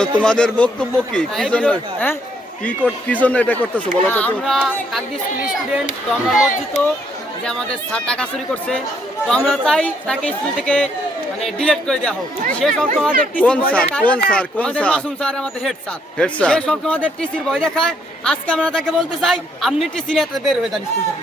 তো তোমাদের বক্তব্য কি কি জন্য কি জন্য এটা করতেছো বলো তো? আমরা কাকদি স্কুল স্টুডেন্ট, তো আমরা লজ্জিত যে আমাদের স্যার টাকা চুরি করছে। তো আমরা চাই তাকে স্কুল থেকে মানে ডিলিট করে দেওয়া হোক। সে সব আমাদের কোন স্যার কোন স্যার কোন আমাদের স্যার? মাসুম স্যার আমাদের হেড স্যার। হেড স্যার সে সব আমাদের টিসির ভয় দেখায়। আজকে আমরা তাকে বলতে চাই আপনি টিসি নিয়ে বের হয়ে যান স্কুল থেকে।